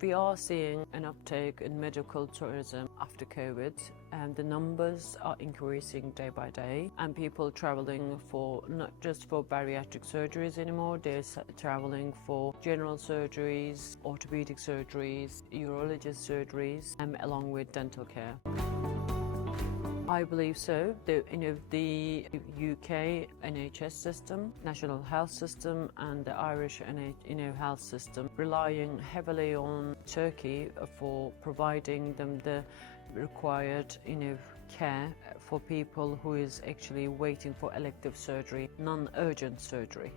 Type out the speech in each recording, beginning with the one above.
We are seeing an uptake in medical tourism after COVID, and the numbers are increasing day by day, and people traveling for not just for bariatric surgeries anymore, they're traveling for general surgeries, orthopedic surgeries, urologist surgeries, along with dental care. I believe so. The UK NHS system, National Health System, and the Irish health system, relying heavily on Turkey for providing them the required care for people who is actually waiting for elective surgery, non-urgent surgery.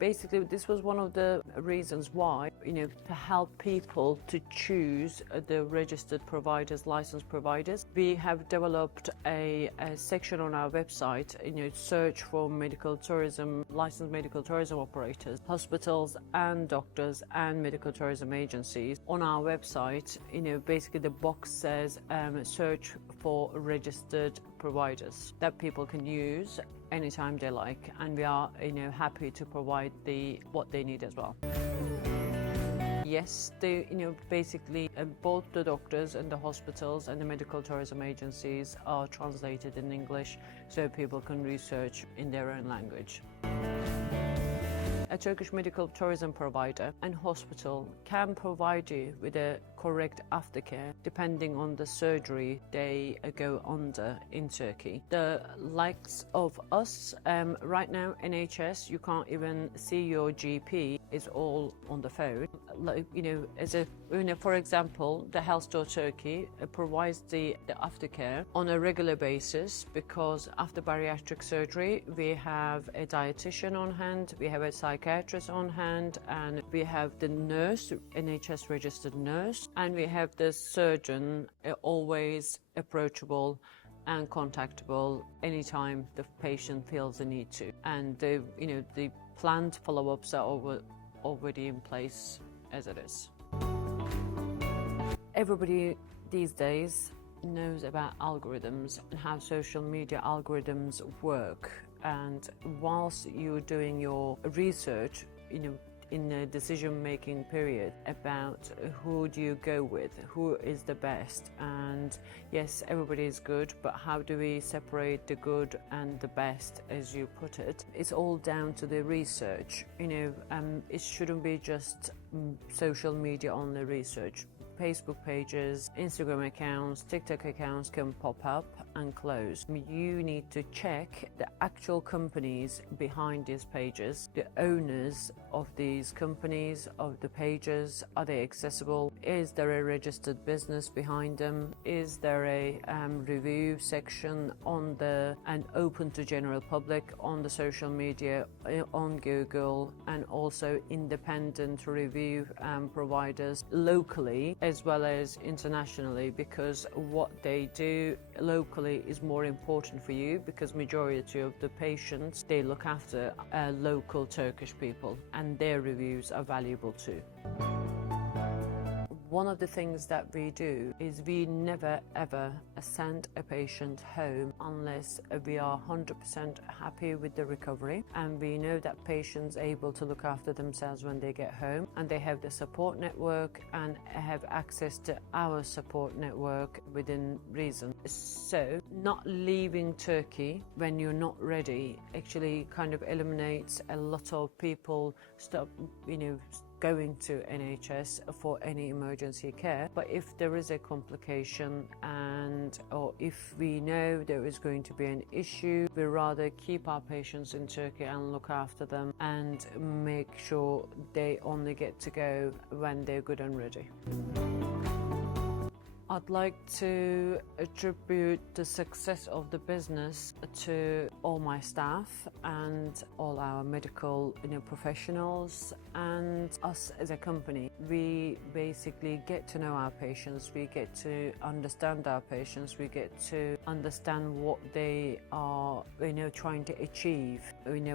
Basically, this was one of the reasons why, to help people to choose the registered providers, licensed providers. We have developed a section on our website, search for medical tourism, licensed medical tourism operators, hospitals and doctors and medical tourism agencies. On our website, basically the box says search for registered providers that people can use anytime they like, and we are happy to provide what they need as well. Yes, basically both the doctors and the hospitals and the medical tourism agencies are translated in English so people can research in their own language. A Turkish medical tourism provider and hospital can provide you with a correct aftercare depending on the surgery they go under in Turkey. The likes of us, right now NHS, you can't even see your GP, it's all on the phone. For example, the Health Store Turkey provides the aftercare on a regular basis, because after bariatric surgery we have a dietitian on hand, we have a psychiatrist on hand, and we have the nurse, NHS registered nurse, and we have the surgeon, always approachable and contactable anytime the patient feels the need to. And the planned follow-ups are already in place as it is. Everybody these days knows about algorithms and how social media algorithms work, and whilst you're doing your research in the decision-making period about who do you go with, who is the best, and yes, everybody is good, but how do we separate the good and the best, as you put it? It's all down to the research. It shouldn't be just social media only research. Facebook pages, Instagram accounts, TikTok accounts can pop up and close. You need to check the actual companies behind these pages, the owners of these companies, of the pages. Are they accessible? Is there a registered business behind them? Is there a review section and open to general public on the social media, on Google, and also independent review providers locally as well as internationally, because what they do locally is more important for you, because majority of the patients they look after local Turkish people, and their reviews are valuable too. One of the things that we do is we never ever send a patient home unless we are 100% happy with the recovery, and we know that patients are able to look after themselves when they get home, and they have the support network and have access to our support network within reason. So not leaving Turkey when you're not ready actually kind of eliminates a lot of people going to NHS for any emergency care. But if there is a complication or if we know there is going to be an issue, we rather keep our patients in Turkey and look after them and make sure they only get to go when they're good and ready. I'd like to attribute the success of the business to all my staff and all our medical professionals and us as a company. We basically get to know our patients, we get to understand our patients, we get to understand what they are trying to achieve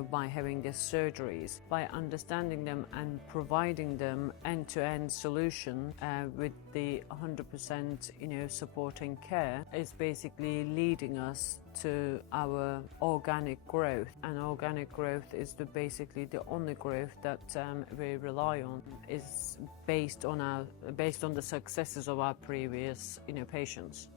by having their surgeries, by understanding them and providing them end-to-end solution with the 100% supporting care is basically leading us to our organic growth, and organic growth is basically the only growth that we rely on, is based on the successes of our previous patients.